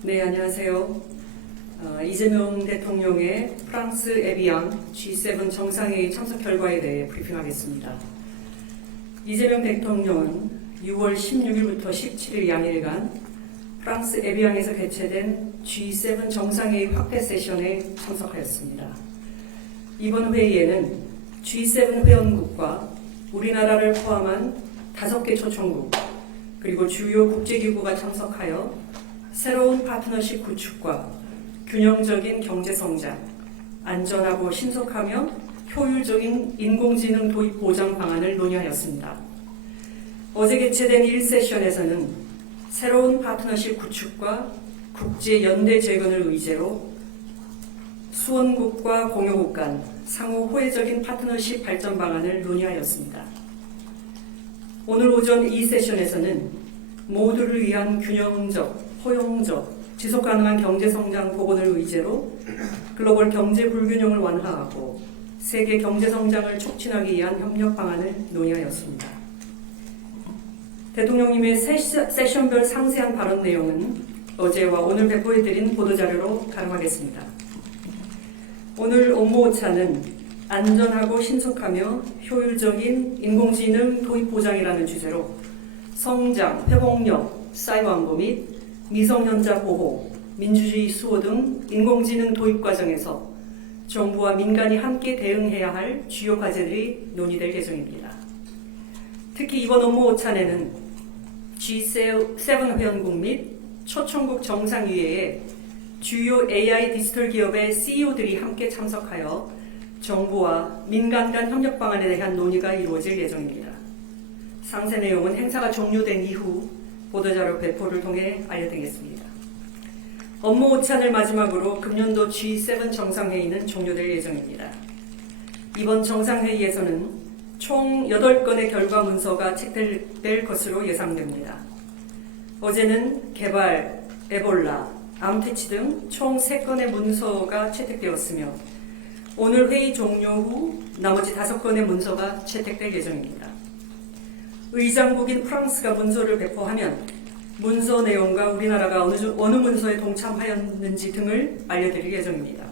네, 안녕하세요. 이재명 대통령의 프랑스 에비앙 G7 정상회의 참석 결과에 대해 브리핑하겠습니다. 이재명 대통령은 6월 16일부터 17일 양일간 프랑스 에비앙에서 개최된 G7 정상회의 확대 세션에 참석하였습니다. 이번 회의에는 G7 회원국과 우리나라를 포함한 5개 초청국 그리고 주요 국제기구가 참석하여 새로운 파트너십 구축과 균형적인 경제성장, 안전하고 신속하며 효율적인 인공지능 도입 보장 방안을 논의하였습니다. 어제 개최된 1세션에서는 새로운 파트너십 구축과 국제 연대 재건을 의제로 수원국과 공여국 간 상호 호혜적인 파트너십 발전 방안을 논의하였습니다. 오늘 오전 2세션에서는 모두를 위한 균형적, 포용적, 지속가능한 경제성장 복원을 의제로 글로벌 경제 불균형을 완화하고 세계 경제성장을 촉진하기 위한 협력 방안을 논의하였습니다. 대통령님의 세션별 상세한 발언 내용은 어제와 오늘 배포해드린 보도자료로 가름하겠습니다. 오늘 업무 오차는 안전하고 신속하며 효율적인 인공지능 도입 보장이라는 주제로 성장, 회복력, 사이버 안보 및 미성년자 보호, 민주주의 수호 등 인공지능 도입 과정에서 정부와 민간이 함께 대응해야 할 주요 과제들이 논의될 예정입니다. 특히 이번 업무 오찬에는 G7 회원국 및 초청국 정상위회에 주요 AI 디지털 기업의 CEO들이 함께 참석하여 정부와 민간 간 협력 방안에 대한 논의가 이루어질 예정입니다. 상세 내용은 행사가 종료된 이후 보도자료 배포를 통해 알려드리겠습니다. 업무 오찬을 마지막으로 금년도 G7 정상회의는 종료될 예정입니다. 이번 정상회의에서는 총 8건의 결과 문서가 채택될 것으로 예상됩니다. 어제는 개발, 에볼라, 암퇴치 등 총 3건의 문서가 채택되었으며 오늘 회의 종료 후 나머지 5건의 문서가 채택될 예정입니다. 의장국인 프랑스가 문서를 배포하면 문서 내용과 우리나라가 어느 문서에 동참하였는지 등을 알려드릴 예정입니다.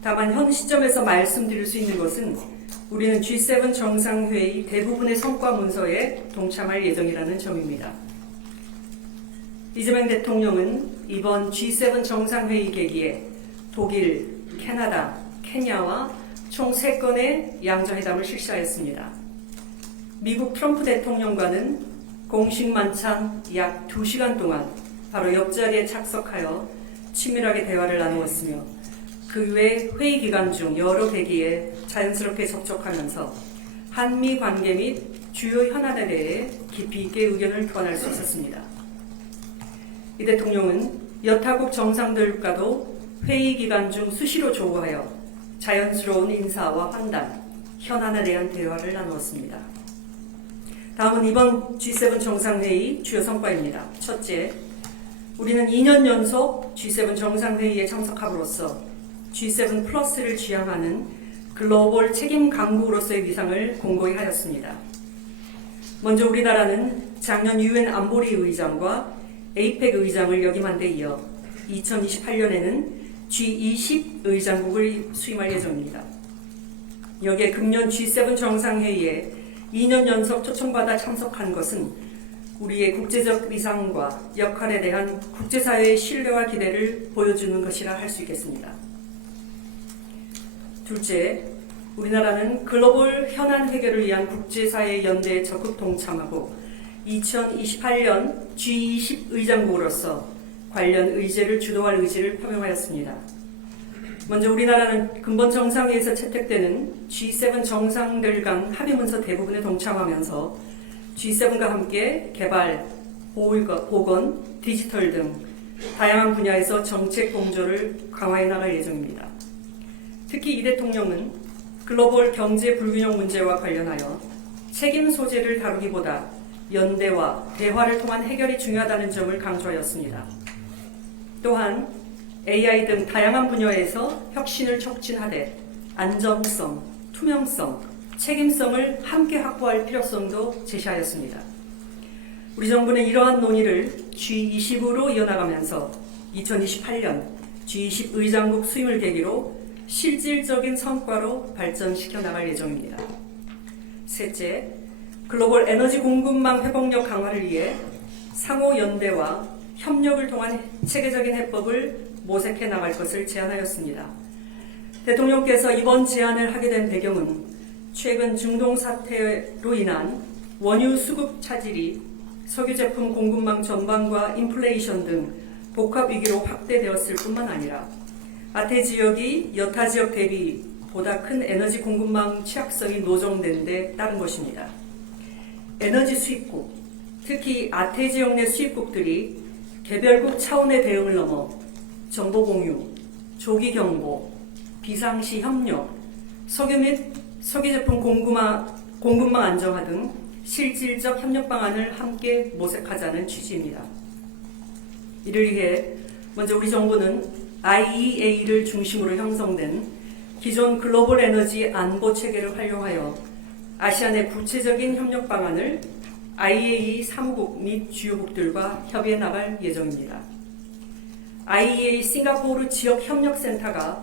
다만 현 시점에서 말씀드릴 수 있는 것은 우리는 G7 정상회의 대부분의 성과 문서에 동참할 예정이라는 점입니다. 이재명 대통령은 이번 G7 정상회의 계기에 독일, 캐나다, 케냐와 총 3건의 양자회담을 실시하였습니다. 미국 트럼프 대통령과는 공식 만찬 약 2시간 동안 바로 옆자리에 착석하여 친밀하게 대화를 나누었으며 그 외 회의 기간 중 여러 계기에 자연스럽게 접촉하면서 한미 관계 및 주요 현안에 대해 깊이 있게 의견을 교환할 수 있었습니다. 이 대통령은 여타국 정상들과도 회의 기간 중 수시로 조우하여 자연스러운 인사와 환담, 현안에 대한 대화를 나누었습니다. 다음은 이번 G7 정상회의 주요 성과입니다. 첫째, 우리는 2년 연속 G7 정상회의에 참석함으로써 G7 플러스를 지향하는 글로벌 책임 강국으로서의 위상을 공고히 하였습니다. 먼저 우리나라는 작년 UN 안보리 의장과 APEC 의장을 역임한 데 이어 2028년에는 G20 의장국을 수임할 예정입니다. 여기에 금년 G7 정상회의에 2년 연속 초청받아 참석한 것은 우리의 국제적 위상과 역할에 대한 국제사회의 신뢰와 기대를 보여주는 것이라 할 수 있겠습니다. 둘째, 우리나라는 글로벌 현안 해결을 위한 국제사회 연대에 적극 동참하고 2028년 G20 의장국으로서 관련 의제를 주도할 의지를 표명하였습니다. 먼저 우리나라는 근본 정상회의에서 채택되는 G7 정상들 간 합의문서 대부분에 동참하면서 G7과 함께 개발, 보건, 디지털 등 다양한 분야에서 정책 공조를 강화해 나갈 예정입니다. 특히 이 대통령은 글로벌 경제 불균형 문제와 관련하여 책임 소재를 다루기보다 연대와 대화를 통한 해결이 중요하다는 점을 강조하였습니다. 또한 AI 등 다양한 분야에서 혁신을 촉진하되 안정성, 투명성, 책임성을 함께 확보할 필요성도 제시하였습니다. 우리 정부는 이러한 논의를 G20으로 이어나가면서 2028년 G20 의장국 수임을 계기로 실질적인 성과로 발전시켜 나갈 예정입니다. 셋째, 글로벌 에너지 공급망 회복력 강화를 위해 상호 연대와 협력을 통한 체계적인 해법을 모색해 나갈 것을 제안하였습니다. 대통령께서 이번 제안을 하게 된 배경은 최근 중동 사태로 인한 원유 수급 차질이 석유 제품 공급망 전반과 인플레이션 등 복합 위기로 확대되었을 뿐만 아니라 아태 지역이 여타 지역 대비 보다 큰 에너지 공급망 취약성이 노정된 데 따른 것입니다. 에너지 수입국, 특히 아태 지역 내 수입국들이 개별국 차원의 대응을 넘어 정보 공유, 조기 경보, 비상시 협력, 석유 및 석유 제품 공급망 안정화 등 실질적 협력 방안을 함께 모색하자는 취지입니다. 이를 위해 먼저 우리 정부는 IEA를 중심으로 형성된 기존 글로벌 에너지 안보 체계를 활용하여 아시아 내 구체적인 협력 방안을 IEA 사무국 및 주요국들과 협의해 나갈 예정입니다. IEA 싱가포르 지역협력센터가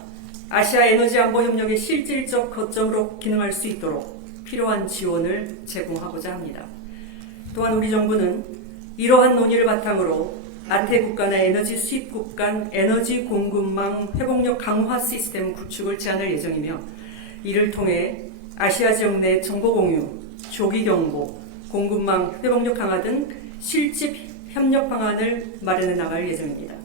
아시아 에너지 안보 협력의 실질적 거점으로 기능할 수 있도록 필요한 지원을 제공하고자 합니다. 또한 우리 정부는 이러한 논의를 바탕으로 아태 국가 내 에너지 수입국 간 에너지 공급망 회복력 강화 시스템 구축을 제안할 예정이며 이를 통해 아시아 지역 내 정보 공유, 조기 경보, 공급망 회복력 강화 등 실질 협력 방안을 마련해 나갈 예정입니다.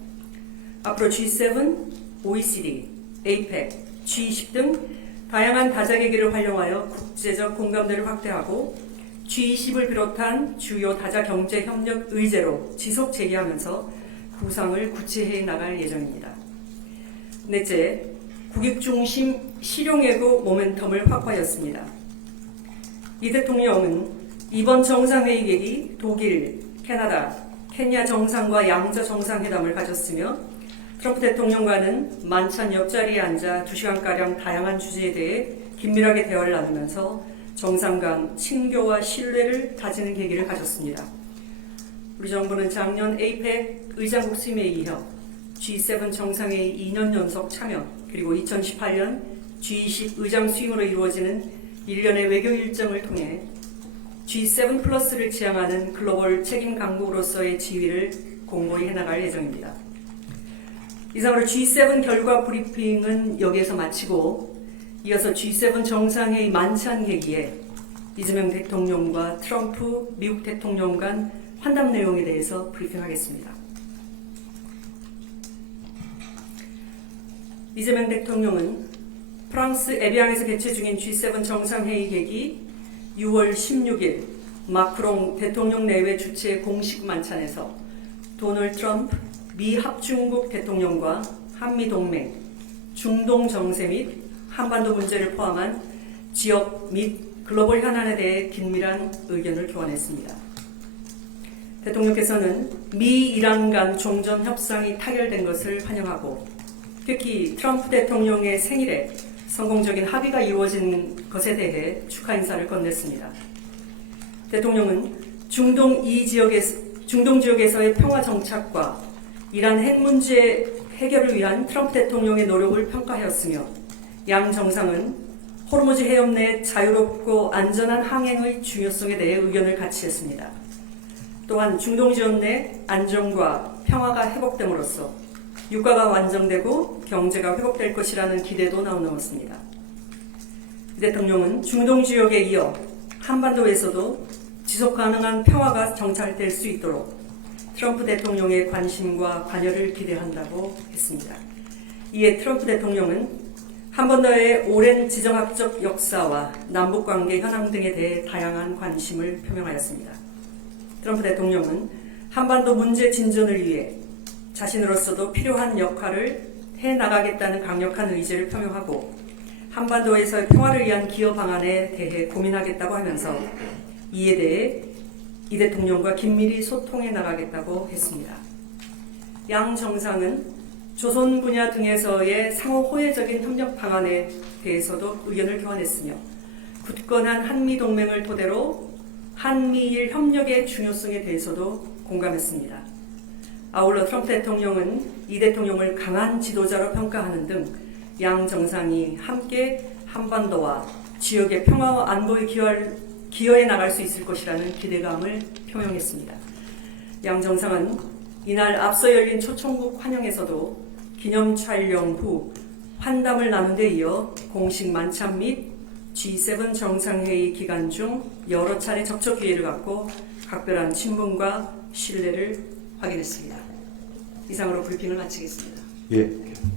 앞으로 G7, OECD, APEC, G20 등 다양한 다자계기를 활용하여 국제적 공감대를 확대하고 G20을 비롯한 주요 다자 경제 협력 의제로 지속 제기하면서 구상을 구체해 나갈 예정입니다. 넷째, 국익 중심 실용외교 모멘텀을 확보하였습니다. 이 대통령은 이번 정상회의 계기 독일, 캐나다, 케냐 정상과 양자 정상회담을 가졌으며 트럼프 대통령과는 만찬 옆자리에 앉아 2시간가량 다양한 주제에 대해 긴밀하게 대화를 나누면서 정상 간 친교와 신뢰를 다지는 계기를 가졌습니다. 우리 정부는 작년 APEC 의장국 수임에 이어 G7 정상회의 2년 연속 참여 그리고 2018년 G20 의장 수임으로 이루어지는 일련의 외교 일정을 통해 G7 플러스를 지향하는 글로벌 책임 강국으로서의 지위를 공고히 해나갈 예정입니다. 이상으로 G7 결과 브리핑은 여기에서 마치고 이어서 G7 정상회의 만찬 계기에 이재명 대통령과 트럼프 미국 대통령 간 환담 내용에 대해서 브리핑하겠습니다. 이재명 대통령은 프랑스 에비앙에서 개최 중인 G7 정상회의 계기 6월 16일 마크롱 대통령 내외 주최 공식 만찬에서 도널드 트럼프 미 합중국 대통령과 한미동맹, 중동 정세 및 한반도 문제를 포함한 지역 및 글로벌 현안에 대해 긴밀한 의견을 교환했습니다. 대통령께서는 미 이란 간 종전 협상이 타결된 것을 환영하고 특히 트럼프 대통령의 생일에 성공적인 합의가 이루어진 것에 대해 축하 인사를 건넸습니다. 대통령은 중동 지역에서의 평화 정착과 이란 핵 문제 해결을 위한 트럼프 대통령의 노력을 평가하였으며 양 정상은 호르무즈 해협 내 자유롭고 안전한 항행의 중요성에 대해 의견을 같이 했습니다. 또한 중동 지역 내 안정과 평화가 회복됨으로써 유가가 완정되고 경제가 회복될 것이라는 기대도 나오었습니다. 대통령은 중동 지역에 이어 한반도에서도 지속 가능한 평화가 정착될 수 있도록 트럼프 대통령의 관심과 관여를 기대한다고 했습니다. 이에 트럼프 대통령은 한반도의 오랜 지정학적 역사와 남북관계 현황 등에 대해 다양한 관심을 표명하였습니다. 트럼프 대통령은 한반도 문제 진전을 위해 자신으로서도 필요한 역할을 해나가겠다는 강력한 의지를 표명하고 한반도에서의 평화를 위한 기여 방안에 대해 고민하겠다고 하면서 이에 대해 이 대통령과 긴밀히 소통해 나가겠다고 했습니다. 양 정상은 조선 분야 등에서의 상호 호혜적인 협력 방안에 대해서도 의견을 교환했으며 굳건한 한미 동맹을 토대로 한미일 협력의 중요성에 대해서도 공감했습니다. 아울러 트럼프 대통령은 이 대통령을 강한 지도자로 평가하는 등 양 정상이 함께 한반도와 지역의 평화와 안보에 기여해 나갈 수 있을 것이라는 기대감을 표명했습니다. 양 정상은 이날 앞서 열린 초청국 환영에서도 기념 촬영 후 환담을 나눈 데 이어 공식 만찬 및 G7 정상회의 기간 중 여러 차례 접촉 기회를 갖고 각별한 친분과 신뢰를 확인했습니다. 이상으로 브리핑을 마치겠습니다. 예.